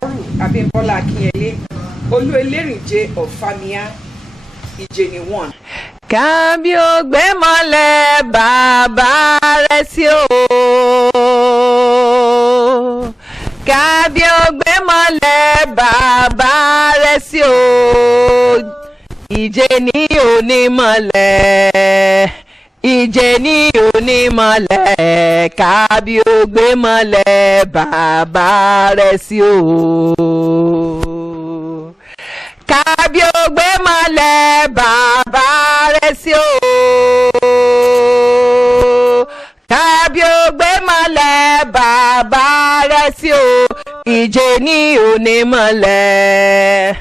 Kamoru Abimbola Akinyele Oluelerinje of Famia Ijeni 1. Kábíò gbé mọ́lẹ̀ bàbá rẹ̀ sí o. Kábíò gbé mọ́lẹ̀ bàbá rẹ̀ sí o. Ìjẹni onímọ̀lẹ̀. Ìjẹni onímọ̀lẹ̀. Kábíò gbé mọ́lẹ̀ bàbá rẹ̀ sí o. Kábíò gbé mọ́lẹ̀ bàbá rẹ̀ sí o. Kábíò gbé mọ́lẹ̀ bàbá rẹ̀ sí o. Ìjẹni onímọ̀lẹ̀.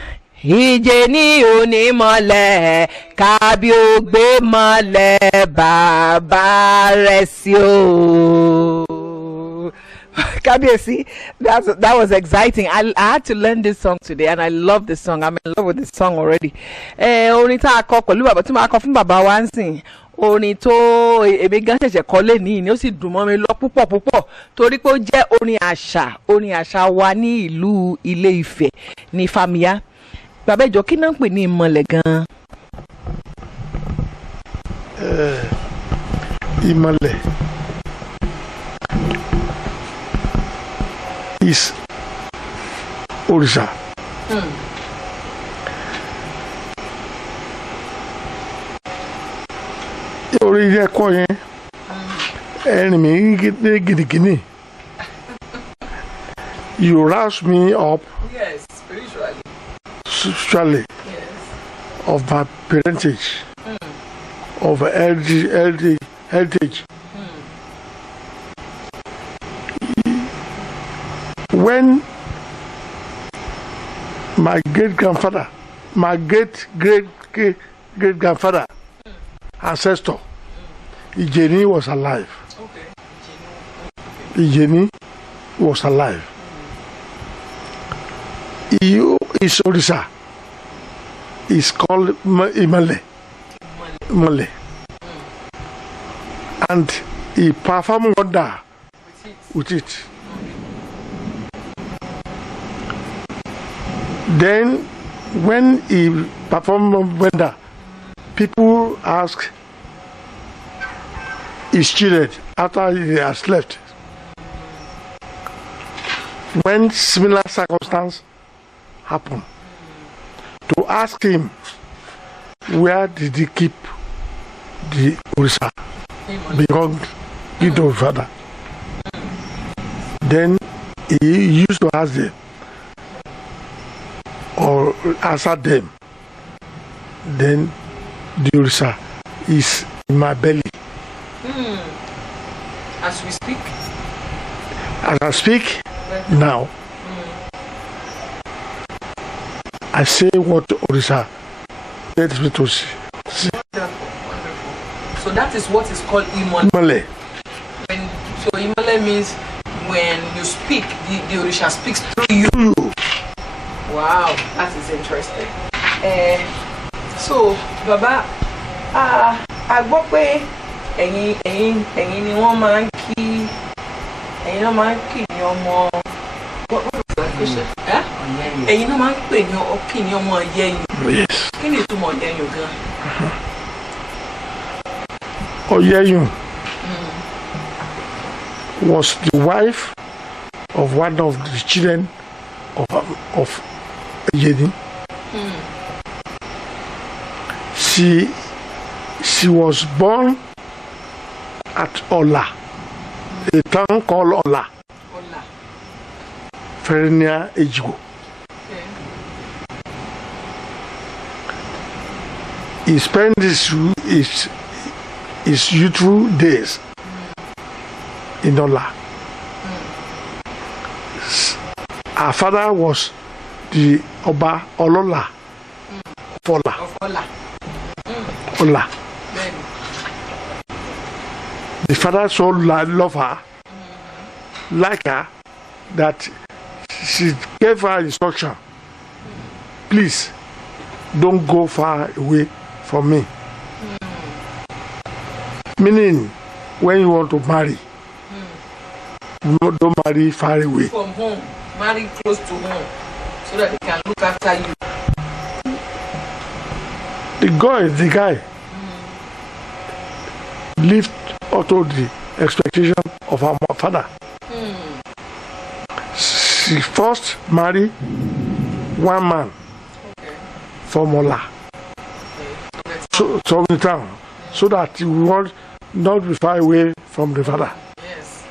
Ìjẹni onímọ̀lẹ̀. Kábíò gbé mọ́lẹ̀ bàbá rẹ̀ sí o. Kabiyesi, that was exciting. I had to learn this song today, and I love this song. I'm in love with this song already. Orin tá a kọ pẹ̀lú bàbá tí màá kọ fún bàbá wa ń sìn. Orin tó èmi gan ṣẹ̀ṣẹ̀ kọ lẹ́nìí ni ó sì dùn mọ́ mi lọ púpọ̀ torí pé ó jẹ́ orin àṣà wa ní ìlú Ilé Ifẹ̀ ní Fámíà. Bàbá ìjọ kí náà ń pè ní ìmọ̀lẹ̀ gan-an? Ìmọ̀lẹ̀ is Òrìṣà. Orí ilé ẹ̀kọ́ yẹn ẹ̀rìn mi gidigidi. You rouse me up. Yes, spiritually. Spiritually. Yes. Of my parentage. Of heritage. When my great-grandfather, my great-grandfather, ancestor, Ijeni was alive. Okay. Ijeni was alive. His Orisa is called Imale. And he performed wonder with it. Then, when he performed wonder, people ask his children after he has left. When similar circumstance happen, to ask him where did he keep the Orisa beyond the father. Then he used to ask them or answer them. Then the Orisa is in my belly. As we speak? As I speak now, I say what Orisa tells me to say. Wonderful. So that is what is called Imole. So Imole means when you speak, the Orisha speaks through you. Wow, that is interesting. So, Baba, I gbọ́ pé ẹ̀yin ni wọ́n máa ń kí ẹ̀yin náà máa ń kí ní ọmọ ẹ̀yin náà máa ń pè ní ọkì ní ọmọ Yeye. Yes. Kí ni ìtumọ̀ Yeye gan? Yeye was the wife of one of the children of Yeye. She was born at Ola, a town called Ola, very near Ejigo. He spent his youthful days in Ola. Our father was the Oba Olola of Ola. The father so loved her, like her, that she gave her instruction. Please, don't go far away from me. Meaning, when you want to marry, don't marry far away. From home. marry close to home so that they can look after you. The guy lived up to the expectation of her father. She first married one man from Ola, so in town, so that he would not be far away from the father. Yes.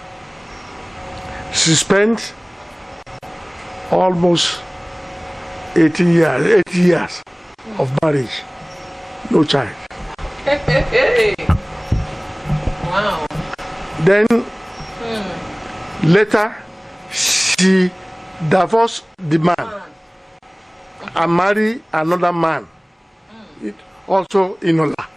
She spent almost 80 years of marriage, no child. Wow. Then later she divorced the man and married another man, also in Ola.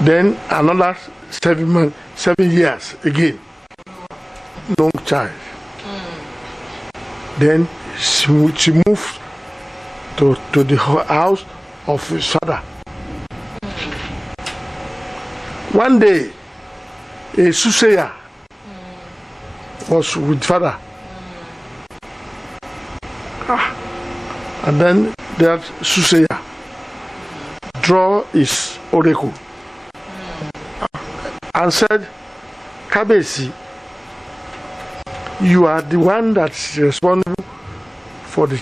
Then another 7 years again, no child. Then she moved to the house of his father. One day, a soothsayer was with father. And then that soothsayer draw his oracle and said, Kabesi, you are the one that's responsible for the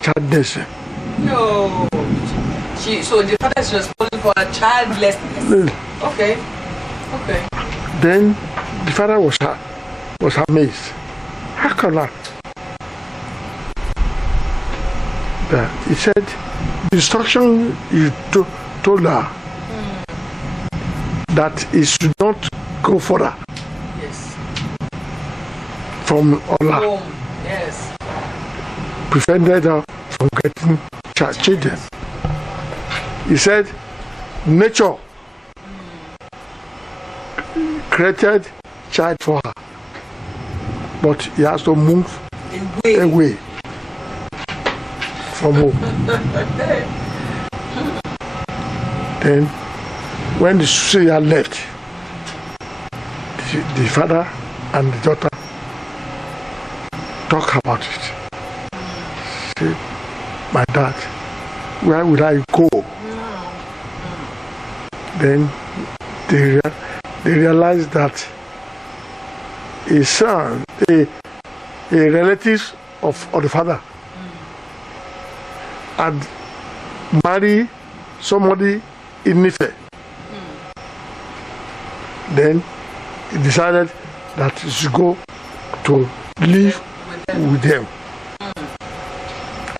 childlessness. No. So the father is responsible for a childlessness. Okay. Then the father was amazed. How can that? He said, the instruction you told her that he should not go further. Yes. From Ola. Home. Yes. Prevented her from getting children. He said, nature created child for her, but he has to move away from home. Then, when the soothsayer left, the father and the daughter talk about it. Say, my dad, where will I go? Then they realized that a son, a relative of the father, had married somebody in Nife. Then he decided that he should go to live with them.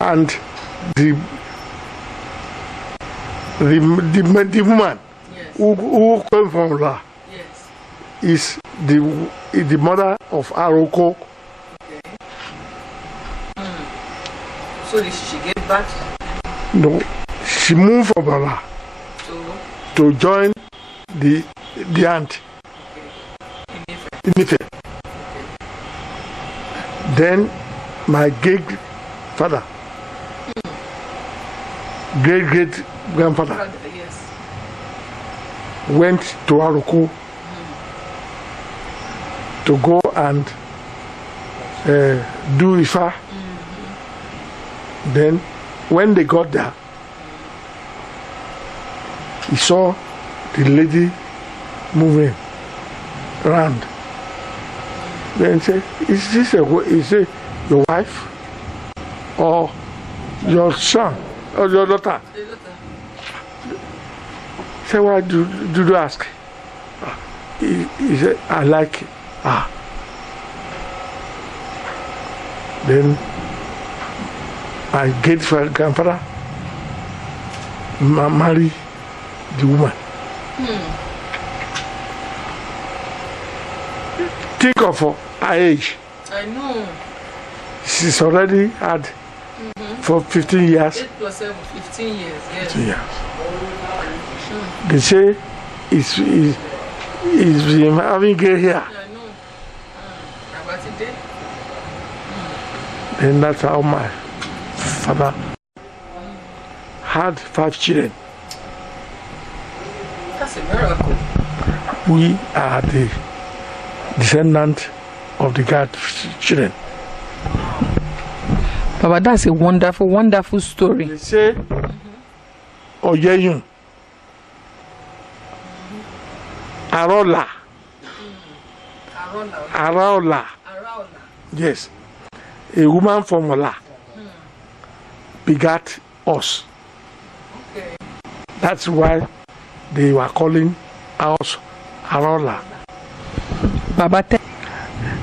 And the woman who came from La is the mother of Aroko. So she gave back? No, she moved from La to join the aunt in Ife. Then my great grandfather went to Aroko to go and do Ifa. Then when they got there, he saw the lady moving around. Then he said, is this your wife or your son or your daughter? He said, why do you ask? He said, I like her. Then my great grandfather married the woman. Think of her age. I know. She's already had for 15 years. 8 plus 7, 15 years. Yes. 15 years. They say it's having gray hair. I know. About today. And that's how my father had 5 children. That's a miracle. we are the descendant of the God children. Baba, that's a wonderful, wonderful story. They say, Oyeyun, Arola. Araola. Yes. A woman from Ola begat us. Okay. That's why they were calling us Araola. Baba,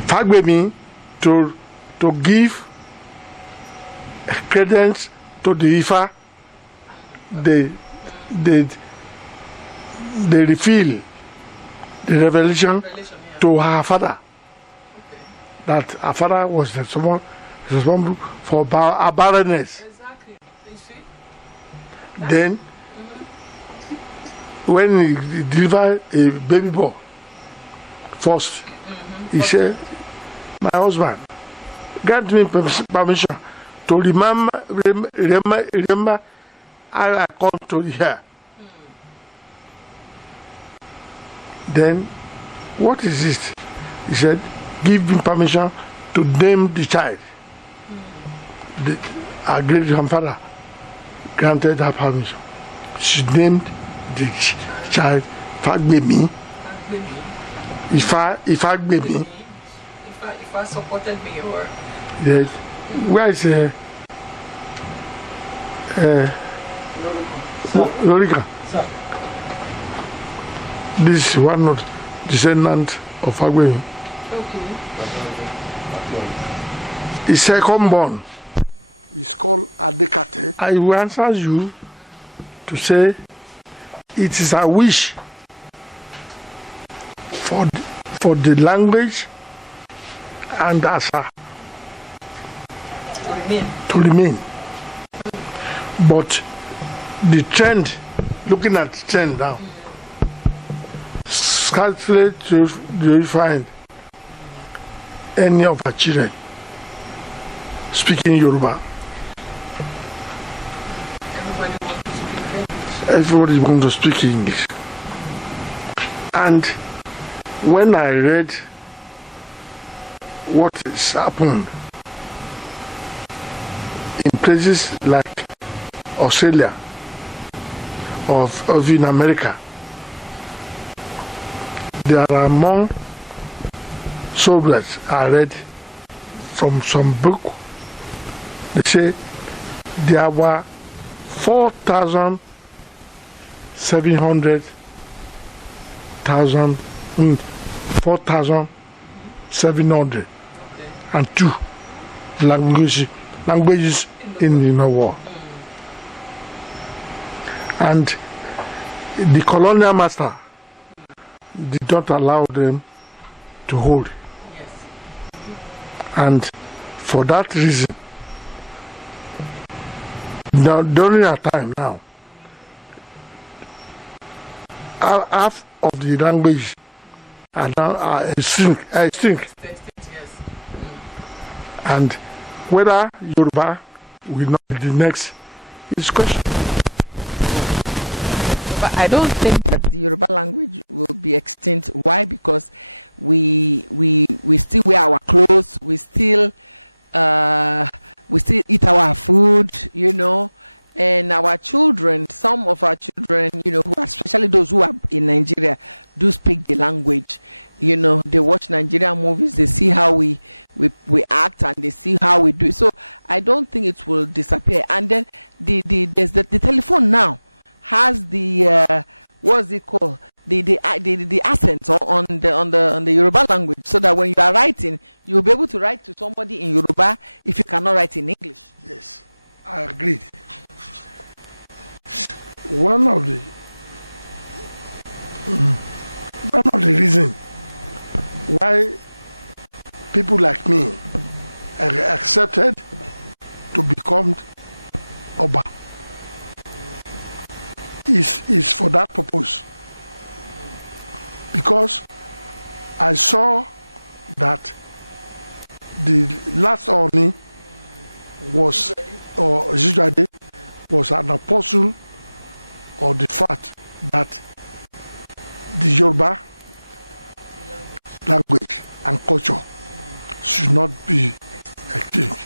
Fagbemi to give credence to the Ifa, they reveal the revelation to her father. That her father was responsible for a barrenness. Exactly. You see? Then, when he delivered a baby boy, first, he said, my husband, grant me permission to remember how I come to here. Then, what is this? He said, give me permission to name the child. Our great grandfather granted her permission. She named the child Fagbemi. If I supported me or yes. Where is Lorika? This is one of descendant of Fagbemi. okay. His second born is called Adekate. I will answer you to say it is a wish for the language and Asa to remain. But the trend, looking at the trend now, scarcely do you find any of our children speaking Yoruba. Everybody wants to speak English. And when I read what has happened in places like Australia or in America, there are among soldiers I read from some book. They say there were 4,700 and two languages in the war. And the colonial master did not allow them to hold. Yes. And for that reason, now during our time now, half of the language are now extinct. Yes. And whether Yoruba will not be the next is question. But I don't think that the Yoruba language will be extinct. Why? Because we still wear our clothes, we still eat our food, you know, and our children, some of our children, you know, especially those who are in Nigeria, do speak the language. You know, they watch Nigerian movies, they see how we act, and they see how we do it. So I don't think it will disappear. And then there's the telephone now has the what's it called, the accent on the Yoruba language, so that when you are writing, you'll be able to write to somebody in Yoruba if you cannot write in English. Yes, I agreed. One of the reasons why people like me are accepted to become Oba is for that purpose. Because I saw that the last Oni was, or Zijade, was an apostle of the fact that the Yoruba language and culture should not be exchanged.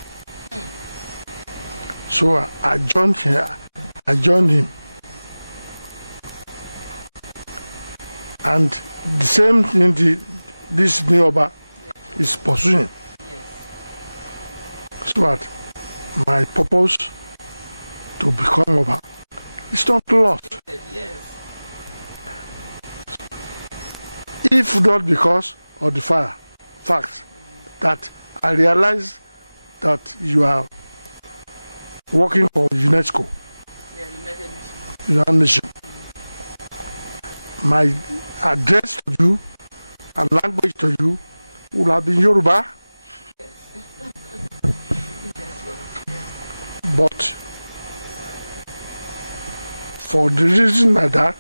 So I joined him. And the same thing this new Oba is pursuing. So that my purpose to become Oba is not lost. If not because of the fact that I realize that you are working for UNESCO, United Nations. My address to you and language to you will have been Yoruba. But for the reason like that,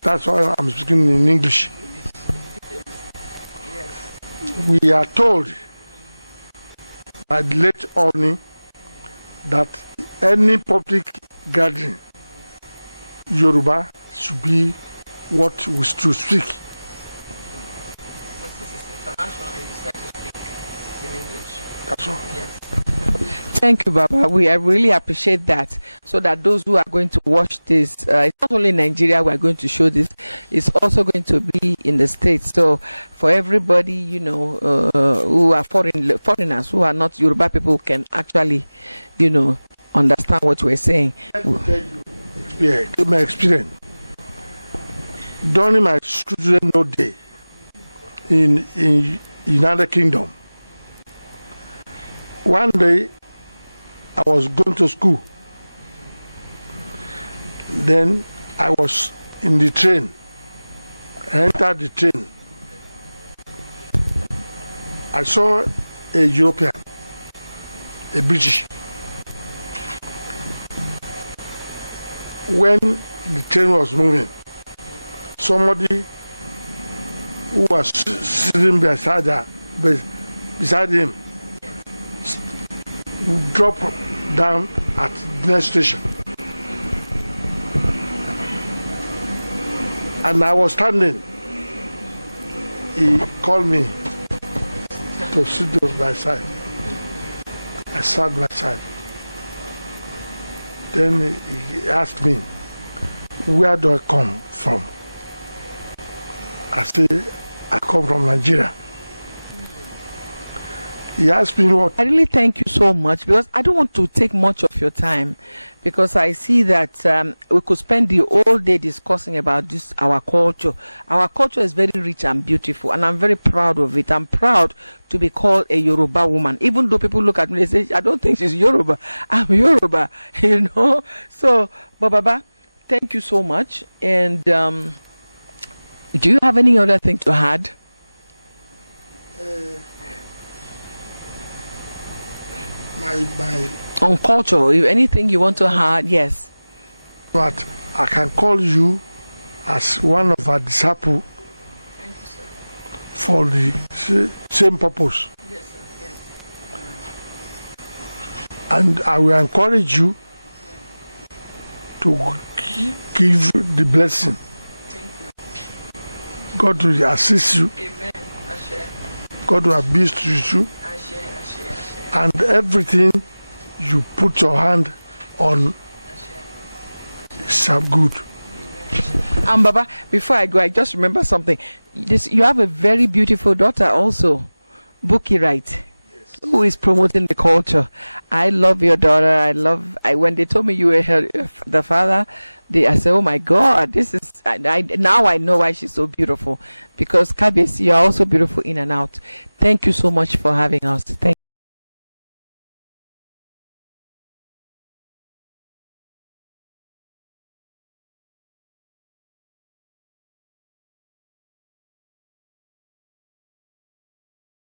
that's why I'm speaking in English. We are told by the late Oni that any public gathering, Yoruba should be what we should speak. That's all. Yes. Thank you, Baba. I really appreciate that. So that those who are going to watch this, it's not only in Nigeria we are going to show this, it's also going to be in the States. So for everybody, you know, who are foreigners, who are not Yoruba people, can actually, you know, understand what we're saying. Let me tell you my experience. During my student note day in United Kingdom, one day I was going to school. Then I was in the train. I entered the train. I saw a European, a British. When the train was moving, somebody who was sitting beside him dropped down at the next station. And I was standing. He called me to sit by my side. I sat by my side. Then he asked me, where do I come from? I said, I come from Nigeria. He asked me what. I really thank you so much, because I don't want to take much of your time, because I see that we could spend the whole day discussing about this, our culture. Our culture is very rich and beautiful, and I'm very proud of it. I'm proud to be called a Yoruba woman, even though people look at me and say, I don't think she's Yoruba. I'm Yoruba, you know. So, Baba, thank you so much. And do you have any other thing to add? On culture, if anything you want to add, yes. But I can call you as one of our disciples for the same purpose. Yes, sir. Yes. And I will encourage you to give the blessing. God will assist you. Amen. God will abuse you. And everything you put your hand on is good. Baba, before I go, I just remember something. You have a very beautiful daughter also, Buki, right? Yes. Who is promoting the culture. I love your daughter. When they told me you were the father, I said, oh my God, this is, now I know why she's so beautiful. Because Kabesi, you are also beautiful in and out. Thank you so much for having us. Thank